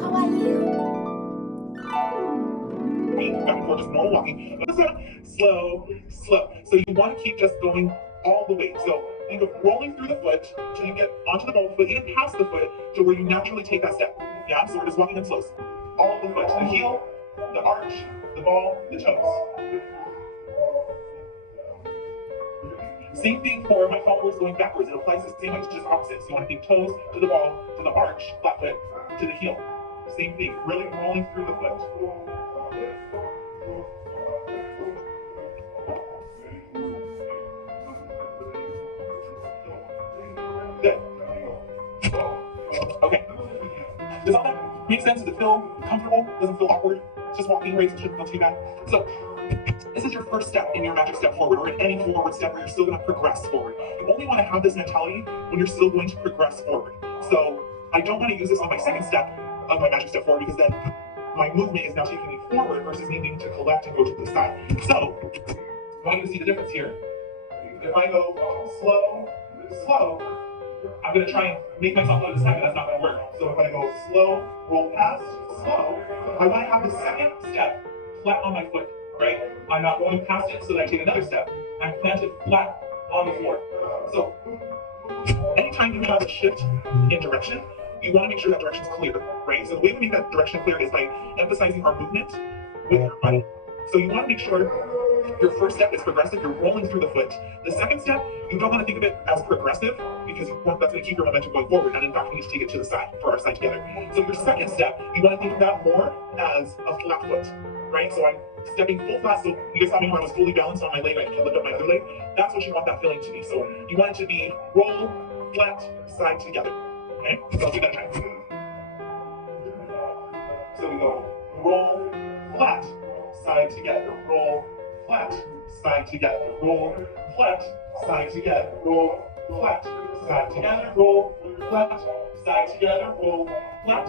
How are you? Back and forth, just normal walking. Slow, slow. So you want to keep just going all the way. So think of rolling through the foot till you get onto the ball foot, even past the foot, to where you naturally take that step. Yeah, so we're just walking in slows. All the foot, the heel, the arch, the ball, the toes. Same thing for my followers going backwards. It applies the same way, it's just opposite. So you want to think toes to the ball, to the arch, flat foot, to the heel. Same thing, really rolling through the foot. Good. Okay. Does all that make sense? Does it feel comfortable? Doesn't feel awkward? It's just walking, right? So it shouldn't feel too bad. So this is your first step in your magic step forward, or in any forward step where you're still going to progress forward. You only want to have this mentality when you're still going to progress forward. So I don't want to use this on my second step of my magic step forward, because then my movement is now taking me forward versus needing to collect and go to the side. So I want you to see the difference here. If I go slow, slow, I'm going to try and make myself go to the side, but that's not going to work. So if I go slow, roll past, slow, I want to have the second step flat on my foot, right? I'm not going past it so that I take another step. I'm planted flat on the floor. So anytime you have a shift in direction, you want to make sure that direction is clear, right? So the way we make that direction clear is by emphasizing our movement with your body. So you want to make sure your first step is progressive, you're rolling through the foot. The second step, you don't want to think of it as progressive, because that's going to keep your momentum going forward, and in fact, we need to take it to the side for our side together. So your second step, you want to think of that more as a flat foot, right? So I'm stepping full flat, so you guys saw me when I was fully balanced on my leg, I can lift up my other leg. That's what you want that feeling to be. So you want it to be roll, flat, side together, okay? So let's do that time. So we go roll, flat, side together, roll, flat, side together, roll, flat, side together, roll, flat, side together, roll, flat, side together, roll, flat,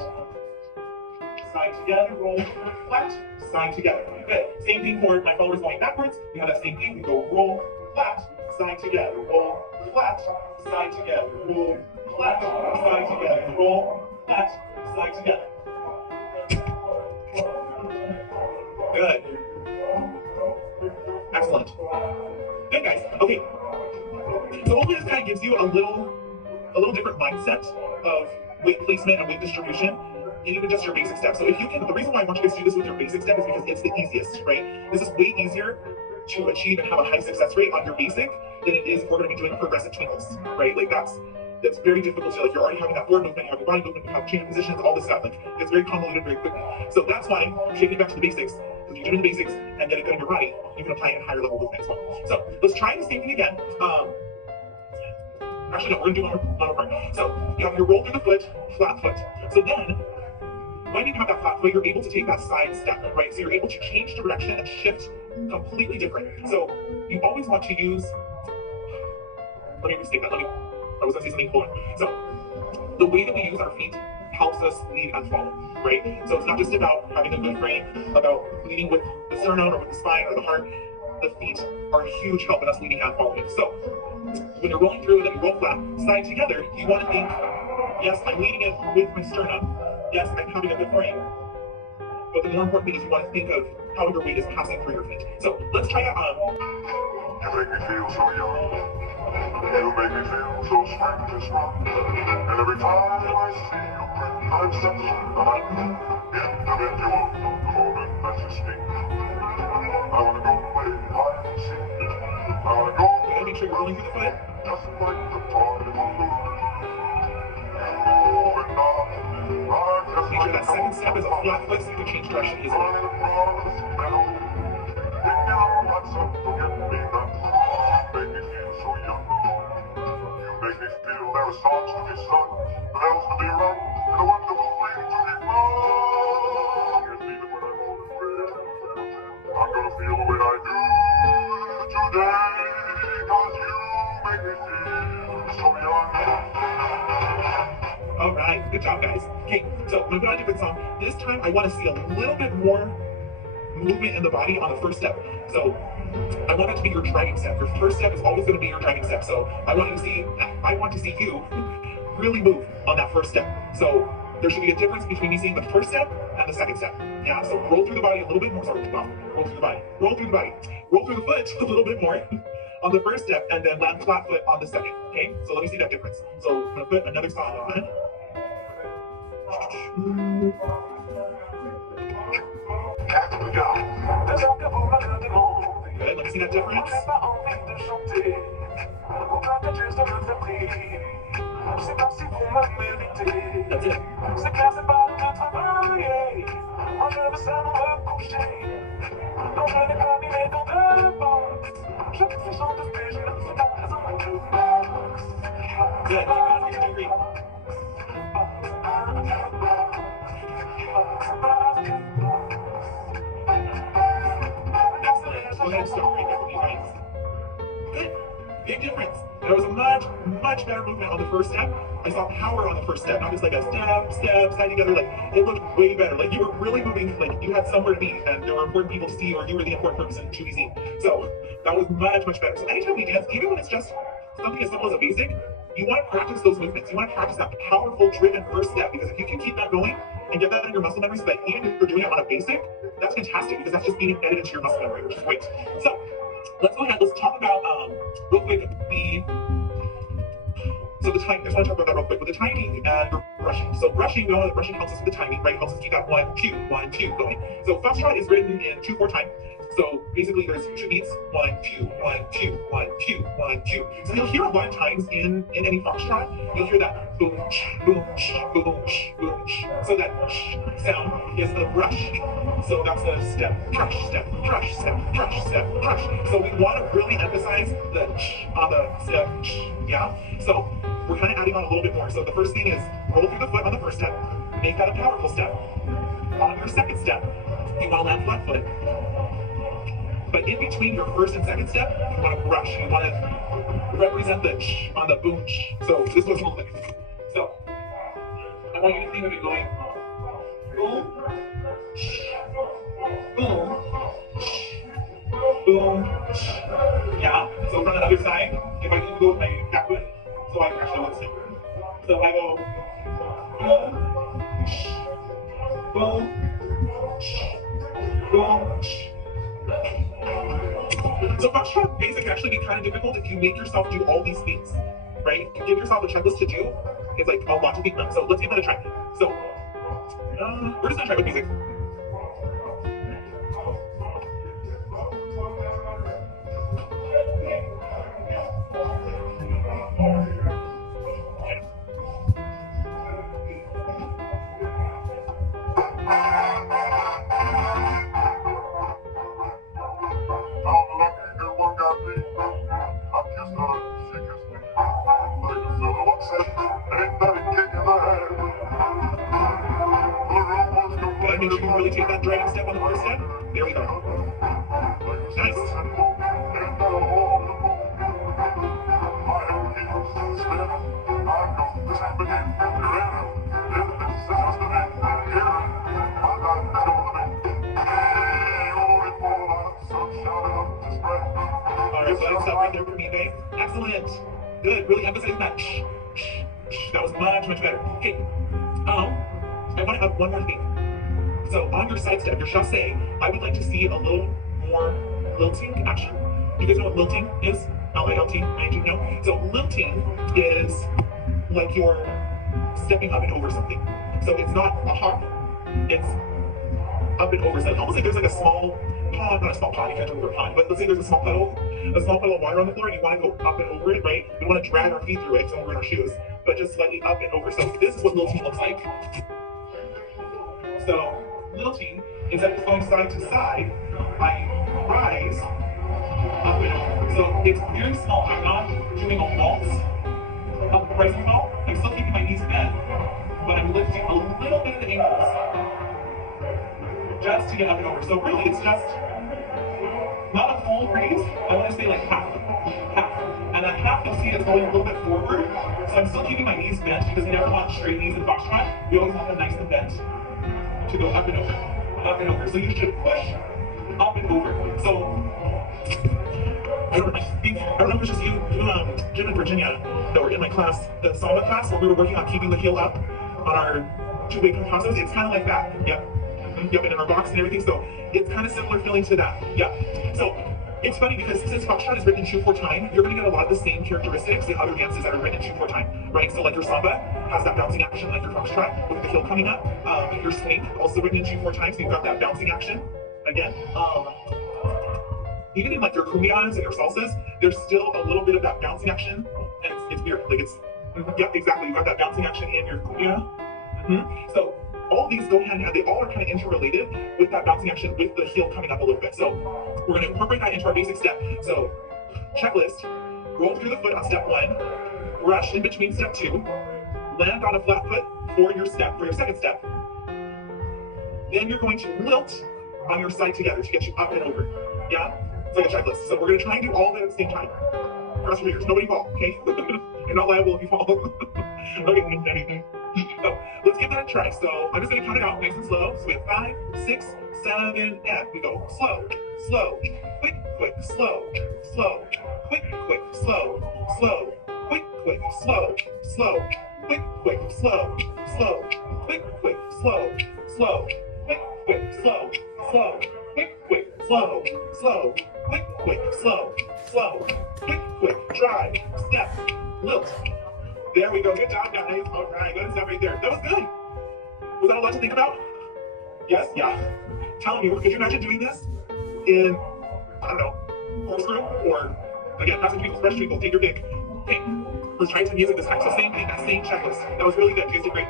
side together, roll, flat, side together. Good. Same thing for my followers going backwards. We have that same thing. We go roll, flat, side together, roll, flat, side together, roll, flat, side together, roll, flat, side together. Good. Excellent. Good, guys. Okay. So hopefully this kind of gives you a little different mindset of weight placement and weight distribution, and even just your basic steps. So if you can, the reason why I want you guys to do this with your basic step is because it's the easiest, right? This is way easier to achieve and have a high success rate on your basic than it is if we're going to be doing progressive twinkles, right? Like that's very difficult to, like, you're already having that forward movement, you have your body movement, you have change positions, all this stuff. Like, it's very convoluted very quickly. So that's why taking it back to the basics, if you're doing the basics and get it good in your body, you can apply it in higher level movement as well. So let's try the same thing again. Actually, no, we're going to do one more part. So you have your roll through the foot, flat foot. So then, when you have that flat foot, you're able to take that side step, right? So you're able to change direction and shift completely different. So you always want to use, let me restate that, I was going to say something cooler. So the way that we use our feet helps us lead and follow, right? So it's not just about having a good frame, about leading with the sternum or with the spine or the heart. The feet are a huge help in us leading and following. So when you're rolling through and then you roll flat, side together, you want to think, yes, I'm leading it with my sternum. Yes, I'm having a good frame. But the more important thing is you want to think of how your weight is passing through your feet. So let's try it on. You make me feel so young. You make me feel so strange and strong. And every time I see you grin, I'm such a light. Individual, the moment that you speak. I want to go play hide and seek. I want to go. Make sure you're rolling through the foot. Just like the toy balloon. Make sure that second step is a flat foot so you can change direction easily. I'm gonna feel the way I do today, 'cause you make me feel so young. All right, good job, guys. Okay, so I'm gonna put on a different song. This time, I want to see a little bit more movement in the body on the first step. So I want that to be your driving step. Your first step is always going to be your driving step. So I want to see you really move on that first step. So there should be a difference between me seeing the first step and the second step. Yeah, so roll through the body a little bit more. Sorry, roll through the body. Roll through the body. Roll through the foot a little bit more on the first step, and then land flat foot on the second. Okay, so let me see that difference. So I'm gonna put another song on. Good, let me see that difference. That's it. Good, agree. Excellent. Go ahead and stop right there for you guys. Good. Big difference. There was a much better movement on the first step. I saw power on the first step, not just like a step, side together. Like, it looked way better. Like, you were really moving, like, you had somewhere to be, and there were important people to see, or you were the important person to be seen. So, that was much better. So, anytime we dance, even when it's just something as simple as a basic, you want to practice those movements. You want to practice that powerful, driven first step, because if you can keep that going and get that in your muscle memory so that even if you're doing it on a basic, that's fantastic, because that's just being embedded into your muscle memory, which is great. So, let's go ahead, let's talk about, real quick, the timing. I just want to talk about that real quick with the timing and your brushing. So brushing, we know that brushing helps us with the timing, right? It helps us keep that 1, 2, 1, 2 going. So Foxtrot is written in 2/4 time. So basically there's 2 beats, 1, 2, 1, 2, 1, 2, 1, 2. So you'll hear a lot of times in any Foxtrot, you'll hear that boom, boom, boom, boom. So that sound is the brush. So that's the step, brush, step, brush, step, brush, step, brush. So we want to really emphasize the on the step, yeah? So we're kind of adding on a little bit more. So the first thing is roll through the foot on the first step, make that a powerful step. On your second step, you want to land flat foot. But in between your first and second step, you want to brush. You want to represent the on the boom. So this was one thing. So I want you to think of it going boom, boom, boom. Yeah. So from the other side, if I do go with my back foot, so I crash the one step. So I go boom, boom, boom. So Foxtrot Basic can actually be kind of difficult if you make yourself do all these things, right? You give yourself a checklist to do. It's like a lot to think about. So let's give that a try. So we're just gonna try with music. Make sure you really take that driving step on the first step. There we go. Nice. Alright, so that'll stop right there for me, guys. Excellent. Good. Really emphasizing that. That was much better. Okay. I want to add one more thing. So on your side step, your chassé, I would like to see a little more lilting action. You guys know what lilting is? L-I-L-T-I-N-G, no? So lilting is like you're stepping up and over something. So it's not a hop, it's up and over. So almost like there's like a small pond, not a small pond, you can't do over a pond, but let's say there's a small puddle of water on the floor and you want to go up and over it, right? We want to drag our feet through it so we're in our shoes, but just slightly up and over. So this is what lilting looks like. So lilting, instead of just going side to side, I rise up and over. So it's very small. I'm not doing a waltz up the rising ball. I'm still keeping my knees bent, but I'm lifting a little bit of the ankles just to get up and over. So really, it's just not a full raise. I want to say like half. And that half you'll see is going a little bit forward. So I'm still keeping my knees bent because we never want straight knees in Foxtrot. We always want them nice and bent to go up and over, up and over. So you should push up and over. So I don't know if it was just you, Jim and Virginia, that were in my class, the Samba class, where we were working on keeping the heel up on our 2 weight contosos. It's kind of like that. Yep. Yep, and in our box and everything. So it's kind of similar feeling to that. Yep. So it's funny because since Foxtrot is written in 2/4 time, you're going to get a lot of the same characteristics in other dances that are written in 2/4 time, right? So like your samba has that bouncing action like your Foxtrot with the heel coming up. Your swing also written in 2/4 time, so you've got that bouncing action again. Even in like your cumbias and your salsas, there's still a little bit of that bouncing action, and it's weird. Like it's, yep, exactly. You got that bouncing action in your cumbia. So all these go hand in hand. They all are kind of interrelated with that bouncing action with the heel coming up a little bit. So we're going to incorporate that into our basic step. So checklist: roll through the foot on step 1, brush in between step 2, land on a flat foot for your second step. Then you're going to lilt on your side together to get you up and over. Yeah? It's like a checklist. So we're going to try and do all of it at the same time. Cross your fingers. Nobody fall, okay? You're not liable if you fall. Okay. So let's give that a try. So I'm just going to count it out nice and slow. So we have 5, 6, 7, and we go slow, slow, quick, quick, slow, slow, quick, quick, slow, slow, quick, quick, slow, slow, quick, quick, slow, slow, quick, quick, slow, slow, quick, quick, slow, slow, quick, quick, slow, slow, quick, quick, slow, slow, quick, quick, drive, step, lilt. There we go. Good job, guys. All right, good stuff right there. That was good. Was that a lot to think about? Yes, yeah. Telling you, could you imagine doing this in, I don't know, corkscrew or, again, passing people's fresh treacle, take your pick. Okay, let's try some music this time. So same thing, that same checklist. That was really good. You guys did great.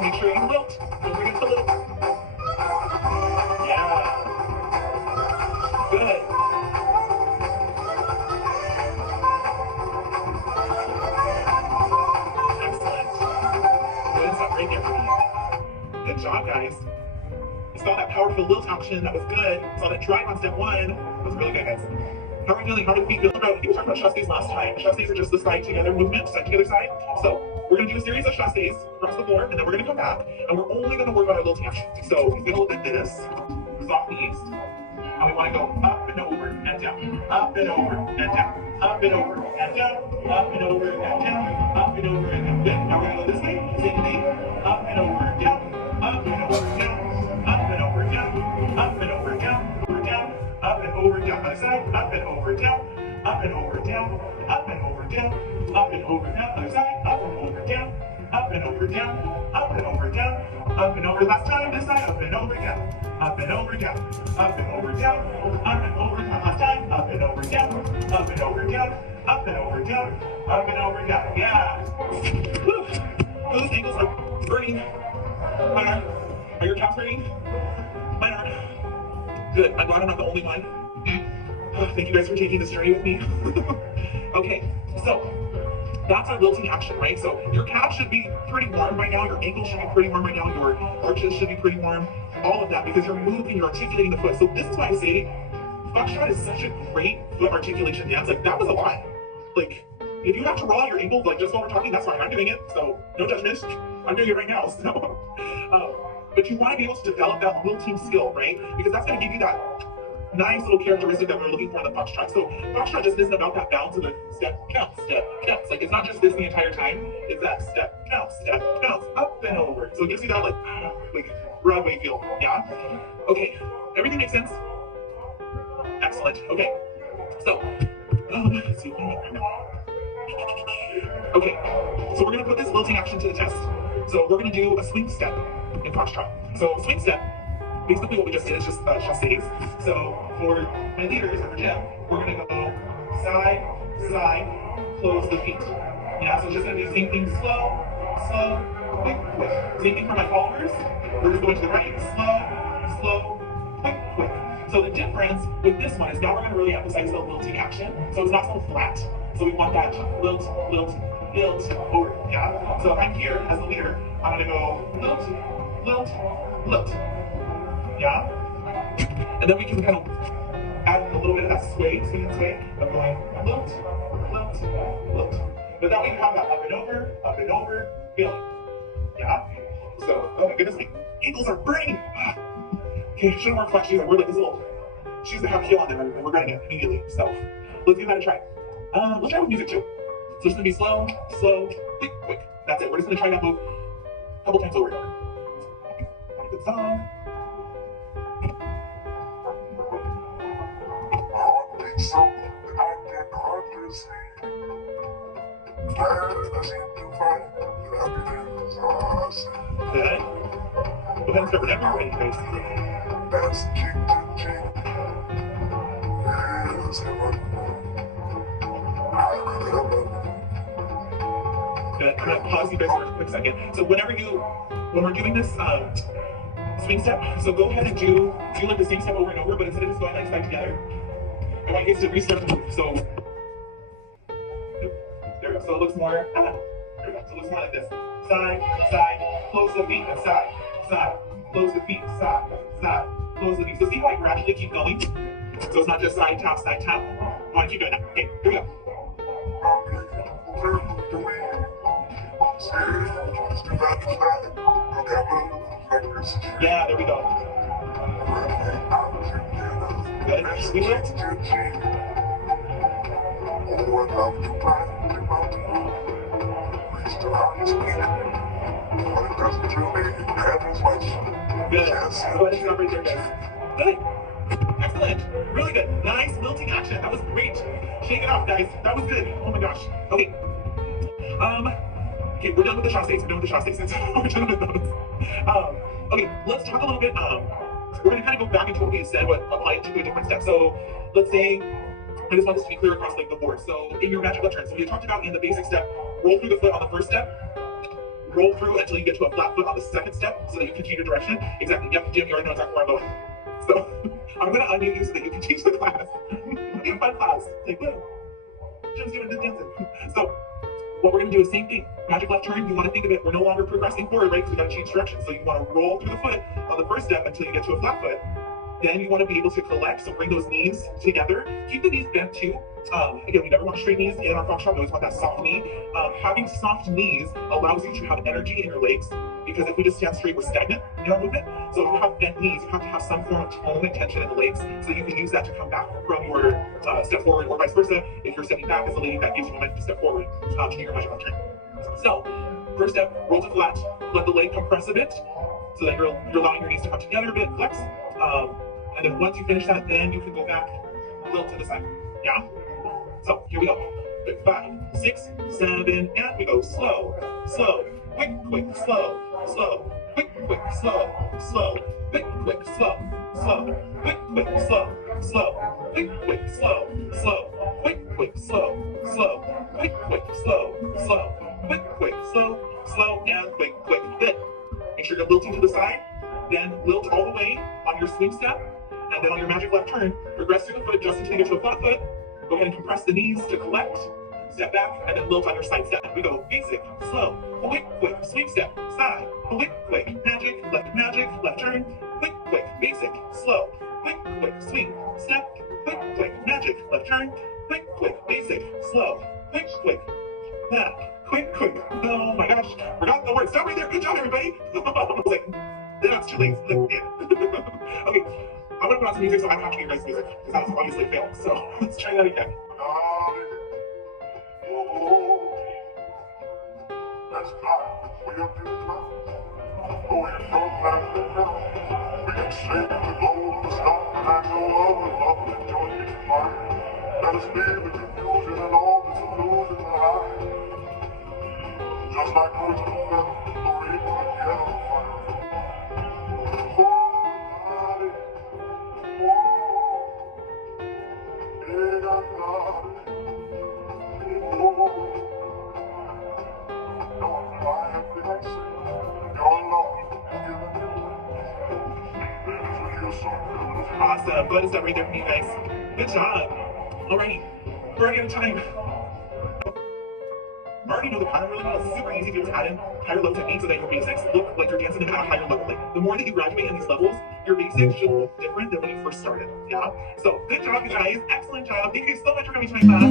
Make sure you lilt. Don't forget to lilt. Yeah. Good. Excellent. Good stuff right there for me. Good job, guys. You saw that powerful lilt action. That was good. You saw that drive on step 1. That was really good, guys. How are we feeling? How do the feet feel? We talked about chasses last time. Chasses are just the side together movement, side together side. So we're going to do a series of chasses across the floor, and then we're going to come back, and we're only going to work on our lilting action. So he's going to look at this, soft knees, and we want to go up and over and down, up and over and down, up and over and down, up and over and down, up and over and down. Good. Now we're going to go this way, same thing, up and over and down, up and over and down, up and over and down, up and over and down, over down, up and over and down. Other side, up and over and down, up and over and down, up and over and down, up and over and down. Other side, up and over and down, up and over and down, up and over and down, up and over. Last time, this side, up and over and down, up and over and down, up and over and down, up and over and down. Last time, up and over and down, up and over and down, up and over and down, up and over and down. Yeah. Whew. Those ankles are burning. Mine are your calves burning? Mine are. Good. I'm glad I'm not the only one. Thank you guys for taking this journey with me. Okay, so that's our lilting action, right? So your calf should be pretty warm right now, your ankles should be pretty warm right now, your arches should be pretty warm, all of that, because you're moving, you're articulating the foot. So this is why I say Foxtrot is such a great foot articulation dance. Like, that was a lot. Like, if you have to roll out your ankles, like just while we're talking, that's fine. I'm doing it, so no judgment. I'm doing it right now, so. But you want to be able to develop that lilting skill, right? Because that's going to give you that nice little characteristic that we're looking for in the Foxtrot. So Foxtrot just isn't about that bounce of the step, counts, step, counts. Like, it's not just this the entire time. It's that step, counts, up and over. So it gives you that like Broadway feel. Yeah. Okay. Everything makes sense? Excellent. Okay. So let's see. Okay. So we're gonna put this lilting action to the test. So we're gonna do a swing step in Foxtrot. So swing step. Basically what we just did is just chasses. So for my leaders, or for Jim, we're going to go side, side, close the feet. Yeah, so it's just going to be the same thing, slow, slow, quick, quick. Same thing for my followers. We're just going to the right, slow, slow, quick, quick. So the difference with this one is now we're going to really emphasize the lilting action. So it's not so flat. So we want that lilt, lilt, lilt, over. Yeah? So if I'm here as the leader, I'm going to go lilt, lilt, lilt. Yeah? And then we can kind of add a little bit of that sway, swing and sway, of going lilt, lilt, lilt. But that way you have that up and over feeling. Yeah? So, oh my goodness, my ankles are burning. Okay, shouldn't wear flat shoes. I wear like this little shoes that have heel on them and regretting it immediately. So, let's give that a try. Let's try with music too. So it's gonna be slow, slow, quick, quick. That's it. We're just gonna try that move a couple times over and over. Good song. So that I can understand. Glad I seem to find that happiness I see. Good. Go ahead and start whenever you're ready, guys. That's cheek to cheek. Yes, heaven. I remember. Good. I'm gonna pause you guys for a quick second. So when we're doing this swing step, so go ahead and do like the same step over and over, but instead of just going like side together, I want you guys to restart the move. So there we go. So it looks more. There we go. So it looks more like this. Side, side, close the feet, and side, side, close the feet, side, side, close the feet. So see how I gradually keep going? So it's not just side, tap, side, tap. I want to keep doing that. Okay, here we go. Yeah, there we go. Good. We lift. Good. Go ahead and stop right there, guys. Good. Excellent. Really good. Nice lilting action. That was great. Shake it off, guys. That was good. Oh my gosh. Okay. Okay, we're done with the shot states. We're done with the shot states. We're done with those. Okay, let's talk a little bit. We're going to kind of go back into what we said, what apply it to a different step. So let's say, I just want this to be clear across like the board. So in your magic left turn, so we talked about in the basic step, roll through the foot on the first step, roll through until you get to a flat foot on the second step so that you can change your direction. Exactly. Yep, Jim, you already know exactly where I'm going. So I'm going to unmute you so that you can teach the class. In fun class. Like, whoa, Jim's doing this dancing. So what we're going to do is same thing. Magic left turn, you want to think of it, we're no longer progressing forward, right? Because we got to change direction. So you want to roll through the foot on the first step until you get to a flat foot. Then you want to be able to collect, so bring those knees together. Keep the knees bent too. Again, we never want straight knees in our Foxtrot, we always want that soft knee. Having soft knees allows you to have energy in your legs, because if we just stand straight, we're stagnant in our movement. So if you have bent knees, you have to have some form of tone and tension in the legs, so you can use that to come back from your step forward, or vice versa. If you're stepping back as a lady, that gives you momentum to step forward to do your magic left turn. So, first step, roll to flat, let the leg compress a bit, so that you're allowing your knees to come together a bit, flex. And then once you finish that, then you can go back, lilt to the side. Yeah? So, here we go. 5, 6, 7, and we go slow, slow, quick, quick, slow, slow, quick, quick, slow, slow, quick, quick, slow, slow, quick, quick, slow, slow, quick, quick, slow, slow, quick, quick, slow, slow, quick, quick, slow, slow, quick, quick, slow, slow, and quick, quick. Good. Make sure you're lilting to the side, then lilt all the way on your swing step, and then on your magic left turn, progress through the foot just until you get to a flat foot. Go ahead and compress the knees to collect. Step back, and then lilt on your side step. We go basic, slow, quick, quick, swing step, side, quick, quick, magic, left turn, quick, quick, basic, slow, quick, quick, swing, step, quick, quick, magic, left turn, quick, quick, basic, slow, quick, quick, back, quick, quick. Oh my gosh, forgot the word. Stop right there. Good job, everybody. Like, that's too late. Yeah. Okay, I'm gonna put on some music, so I don't have to give you guys music, because that was obviously a fail. So let's try that again. That's fine. We are doing well. Going from left to right. We can sing the golden star and I know love and joy is mine. Let us leave the confusion and all this illusion behind. Just like words of feather, the rainbow and yellow fire. Awesome. Go ahead and stop right there for you guys. Good job. Alrighty. We're running out of time. I already know the pattern really well. It's super easy to add in higher level techniques so that your basics look like you're dancing them at a higher level. Like, the more that you graduate in these levels, your basics should look different than when you first started. Yeah. So good job, you guys. Excellent job. Thank you so much for coming to my class.